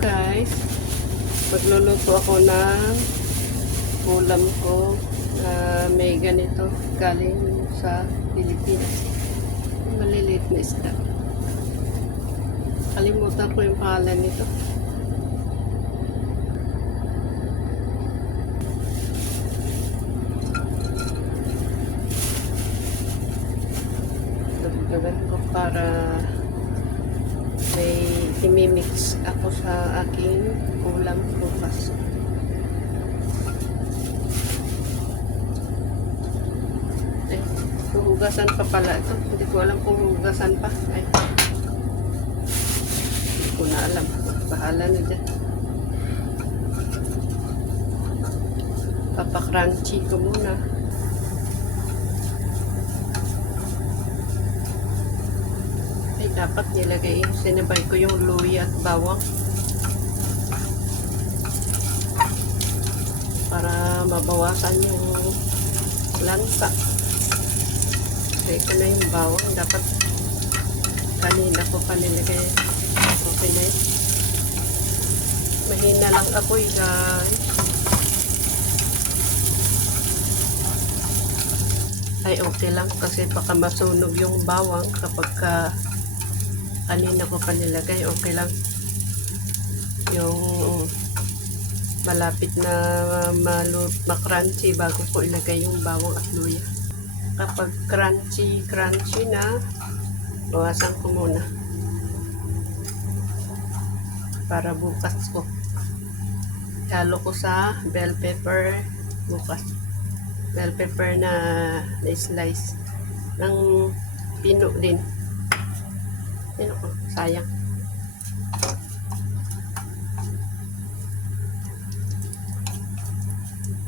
Guys, magluluto ako ng ulam ko na may ganito galing sa Pilipinas. Maliliit na isda. Kalimutan ko yung pangalan nito. Dagdagan ko para may imimix ako sa aking ulam bukas. Hugasan pa pala ito. Hindi ko alam kung hugasan pa. Ay. Hindi ko na alam. Bahala na dyan. Papakrunchy ko muna. Ay, dapat nilagay. Sinabay ko yung luya at bawang. Para mabawasan yung lansa. Ito na yung bawang. Dapat kanina ko pa nilagay. Okay na yun. Mahina lang apoy, guys. Ay, okay lang. Kasi baka masunog yung bawang kapag kanina ko pa nilagay. Okay lang. Yung malapit na makrunchy bago ko ilagay yung bawang at luya. Kapag crunchy na, bawasan ko muna para bukas ko. Halo ko sa bell pepper bukas. Bell pepper na slice ng pino din. Pino ko, sayang.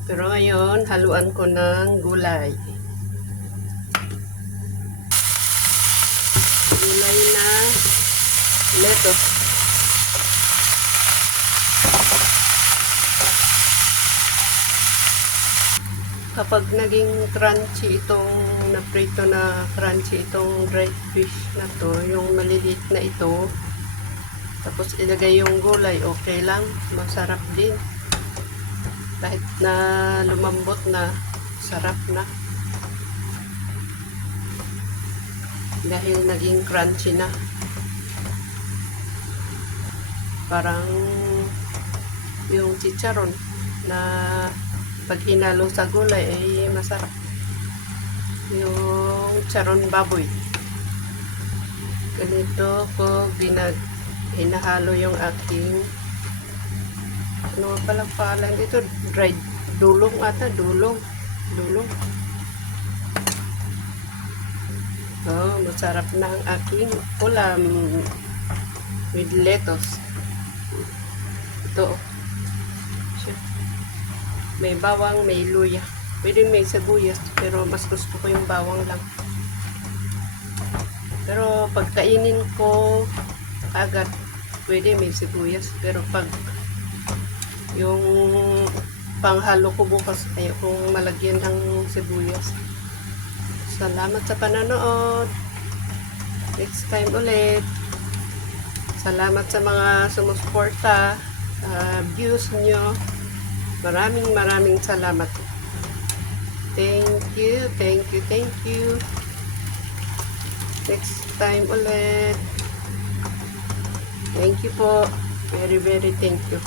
Pero ngayon, haluan ko ng gulay. Gulay na lettuce. Kapag naging crunchy itong naprito na crunchy itong dried fish na to, yung maliliit na ito, tapos ilagay yung gulay, okay lang, masarap din. Kahit na lumambot na, sarap na. Dahil naging crunchy na. Parang yung chicharon na pag hinalo sa gulay ay masarap. Yung charon baboy. Ganito ko hinahalo yung aking ano palang pangalan dito? Dried dulong ata. Dulong. Oh, masarap na ang aking ulam with lettuce. Ito. May bawang, may luya. Pwede may sibuyas, pero mas gusto ko yung bawang lang. Pero pag kainin ko agad, pwede may sibuyas. Pero pag yung panghalo ko bukas, ayaw kong malagyan ng sibuyas. Salamat sa panonood. Next time ulit. Salamat sa mga sumusuporta. Views nyo. Maraming salamat. Thank you. Next time ulit. Thank you po. Very thank you.